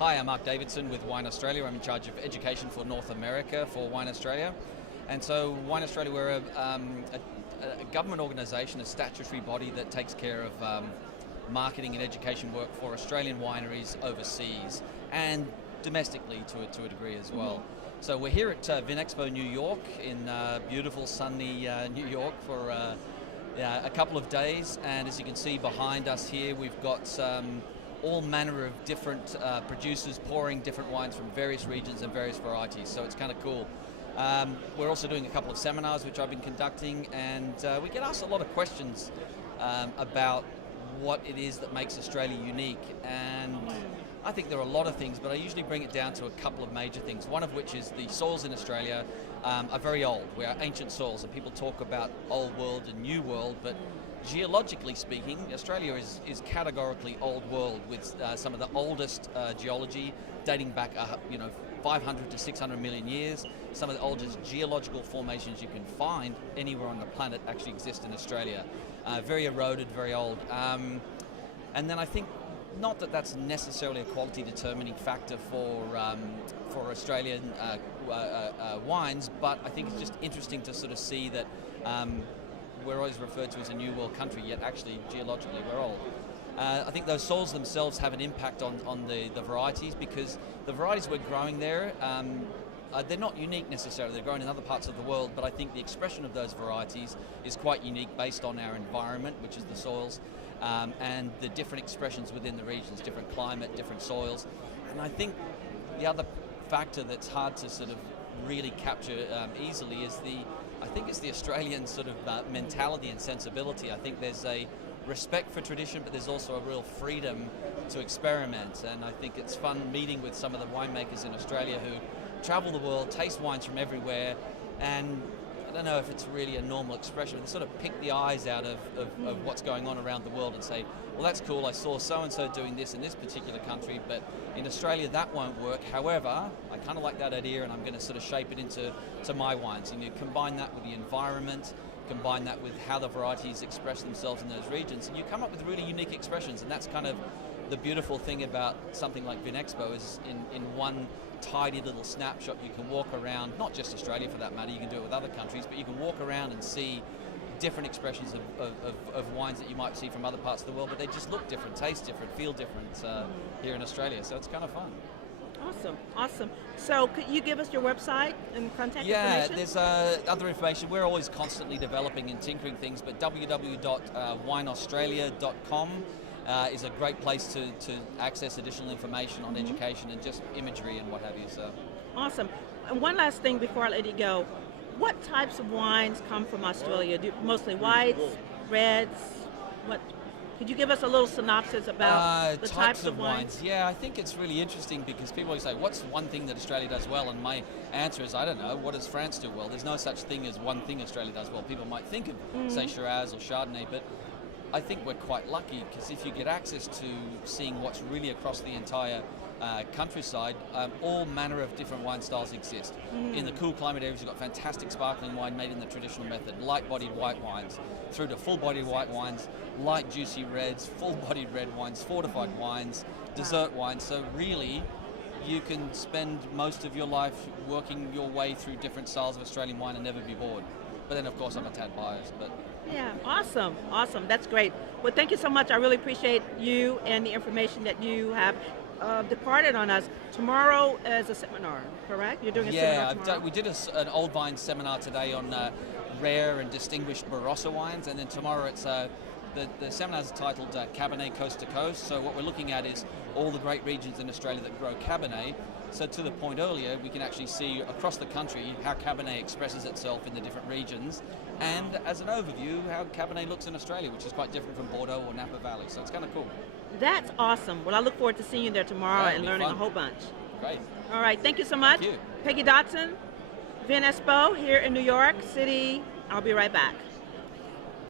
Hi, I'm Mark Davidson with Wine Australia. I'm in charge of education for North America for Wine Australia. And so Wine Australia, we're a government organisation, a statutory body that takes care of marketing and education work for Australian wineries overseas and domestically to a degree as well. So we're here at Wine Expo New York in beautiful sunny New York for a couple of days, and as you can see behind us here, we've got all manner of different producers pouring different wines from various regions and various varieties, so it's kind of cool. We're also doing a couple of seminars which I've been conducting, and we get asked a lot of questions about what it is that makes Australia unique, and I think there are a lot of things, but I usually bring it down to a couple of major things, one of which is the soils in Australia are very old. We are ancient soils, and people talk about old world and new world, but geologically speaking, Australia is categorically old world with some of the oldest geology dating back 500 to 600 million years. Some of the oldest geological formations you can find anywhere on the planet actually exist in Australia. Very eroded, very old. And then I think, not that that's necessarily a quality determining factor for Australian wines, but I think it's just interesting to sort of see that we're always referred to as a new world country, yet actually geologically we're old. I think those soils themselves have an impact on the varieties, because the varieties we're growing there, they're not unique necessarily, they're grown in other parts of the world, but I think the expression of those varieties is quite unique based on our environment, which is the soils, and the different expressions within the regions, different climate, different soils. And I think the other factor that's hard to sort of really capture easily is it's the Australian sort of mentality and sensibility. I think there's a respect for tradition, but there's also a real freedom to experiment, and I think it's fun meeting with some of the winemakers in Australia who travel the world, taste wines from everywhere, and I don't know if it's really a normal expression, they sort of pick the eyes out of what's going on around the world and say, well, that's cool, I saw so-and-so doing this in this particular country, but in Australia that won't work. However, I kind of like that idea, and I'm going to sort of shape it into my wines. And you combine that with the environment, combine that with how the varieties express themselves in those regions, and you come up with really unique expressions. And that's kind of the beautiful thing about something like Wine Expo, is in one tidy little snapshot you can walk around, not just Australia for that matter, you can do it with other countries, but you can walk around and see different expressions of wines that you might see from other parts of the world, but they just look different, taste different, feel different here in Australia, so it's kind of fun. Awesome. So could you give us your website and contact information? Yeah, there's other information. We're always constantly developing and tinkering things, but www.wineaustralia.com is a great place to access additional information on education and just imagery and what have you. So. Awesome. And one last thing before I let you go. What types of wines come from Australia? Mostly whites, reds? What? Could you give us a little synopsis about the types of wines? Yeah, I think it's really interesting because people always say, what's one thing that Australia does well? And my answer is, I don't know. What does France do well? There's no such thing as one thing Australia does well. People might think of, say, Shiraz or Chardonnay, but I think we're quite lucky, because if you get access to seeing what's really across the entire countryside, all manner of different wine styles exist. In the cool climate areas, you've got fantastic sparkling wine made in the traditional method, light-bodied white wines, through to full-bodied white wines, light juicy reds, full-bodied red wines, fortified wines, dessert wines. So really, you can spend most of your life working your way through different styles of Australian wine and never be bored. But then, of course, I'm a tad biased. But yeah, awesome. That's great. Well, thank you so much. I really appreciate you and the information that you have departed on us. Tomorrow is a seminar, correct? You're doing a seminar tomorrow? We did an old wine seminar today on rare and distinguished Barossa wines, and then tomorrow it's the seminar is titled Cabernet Coast to Coast. So what we're looking at is all the great regions in Australia that grow Cabernet. So to the point earlier, we can actually see across the country how Cabernet expresses itself in the different regions, and as an overview, how Cabernet looks in Australia, which is quite different from Bordeaux or Napa Valley. So it's kind of cool. That's awesome. Well, I look forward to seeing you there tomorrow and learning a whole bunch. Great. All right, thank you so much. Thank you. Peggy Dotson, Wine Expo here in New York City. I'll be right back.